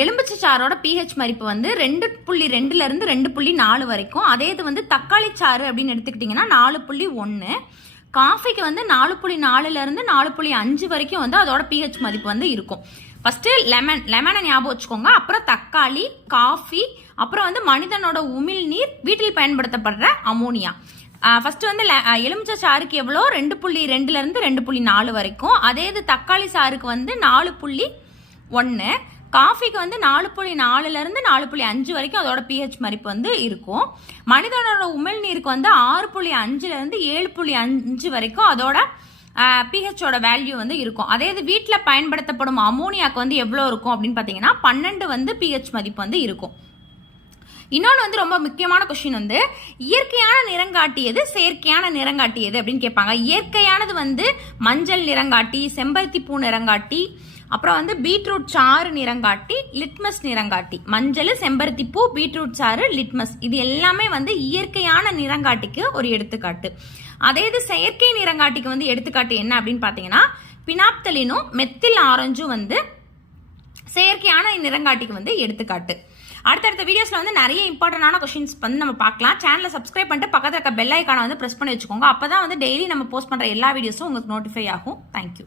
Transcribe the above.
எலும்பிச்சை சாரோட pH மதிப்பு வந்து 2.2 இருந்து 2.4 வரைக்கும். அதே இது வந்து தக்காளி சாறு அப்படின்னு எடுத்துக்கிட்டிங்கன்னா 4.1. காஃபிக்கு வந்து 4.4 இருந்து 4.5 வரைக்கும் வந்து அதோட pH மதிப்பு வந்து இருக்கும். ஃபர்ஸ்ட் லெமனை ஞாபகம் வச்சுக்கோங்க. அப்புறம் தக்காளி, காஃபி, அப்புறம் வந்து மனிதனோட உமிழ்நீர், வீட்டில் பயன்படுத்தப்படுற அமோனியா. ஃபர்ஸ்ட் வந்து எலுமிச்சை சாருக்கு எவ்வளோ 2.2 இருந்து 2.4 வரைக்கும். அதே இது தக்காளி சாருக்கு வந்து 4.1. காஃபிக்கு வந்து 4.4 இருந்து 4.5 வரைக்கும் அதோட pH மதிப்பு வந்து இருக்கும். மனிதனோட உமிழ்நீருக்கு வந்து 6.5 இருந்து 7.5 வரைக்கும் அதோட pHோட வேல்யூ வந்து இருக்கும். அதே இது வீட்டில் பயன்படுத்தப்படும் அமோனியாக்கு வந்து எவ்வளோ இருக்கும் அப்படின்னு பார்த்தீங்கன்னா 12 வந்து pH மதிப்பு வந்து இருக்கும். இன்னொன்று வந்து ரொம்ப முக்கியமான கொஸ்டின் வந்து இயற்கையான நிறங்காட்டியது செயற்கையான நிறங்காட்டியது அப்படின்னு கேட்பாங்க. இயற்கையானது வந்து மஞ்சள் நிறங்காட்டி, செம்பருத்தி பூ நிறங்காட்டி, அப்புறம் வந்து பீட்ரூட் சாறு நிறங்காட்டி, லிட்மஸ் நிறங்காட்டி. மஞ்சள், செம்பருத்தி பூ, பீட்ரூட் சாறு, லிட்மஸ் இது எல்லாமே வந்து இயற்கையான நிறங்காட்டிக்கு ஒரு எடுத்துக்காட்டு. அதே இது செயற்கை நிறங்காட்டிக்கு வந்து எடுத்துக்காட்டு என்ன அப்படின்னு பார்த்தீங்கன்னா பினாப்தலினும் மெத்தில் ஆரஞ்சும் வந்து செயற்கையான நிறங்காட்டிக்கு வந்து எடுத்துக்காட்டு. அடுத்தடுத்த வீடியோஸ்ல வந்து நிறைய இம்பார்ட்டன்டான கொஸ்டின்ஸ் வந்து நம்ம பார்க்கலாம். சேனலை சப்ஸ்கிரைப் பண்ணிட்டு பக்கத்தில் இருக்க பெல் ஐக்கானை வந்து ப்ரெஸ் பண்ணி வச்சுக்கோங்க. அப்பதான் வந்து டெய்லி நம்ம போஸ்ட் பண்ற எல்லா வீடியோஸும் உங்களுக்கு நோட்டிஃபை ஆகும். தேங்க்யூ.